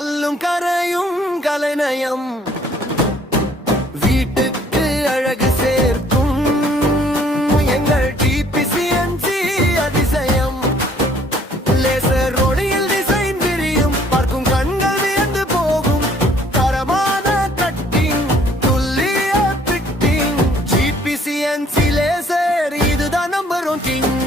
கல்லும் கரையும் கலைநயம் வீட்டுக்கு அழகு சேர்க்கும் எங்கள் டிபிசிஎன்சி அதிசயம். லேசர் ஒளியில் டிசைன் விரியும் பார்க்கும் கண்கள் வியந்து போகும் தரமான கட்டிங் துல்லிய பிட்டிங். டிபிசிஎன்சி லேசர் இதுதான் நம்பர் ஒன் கிங்.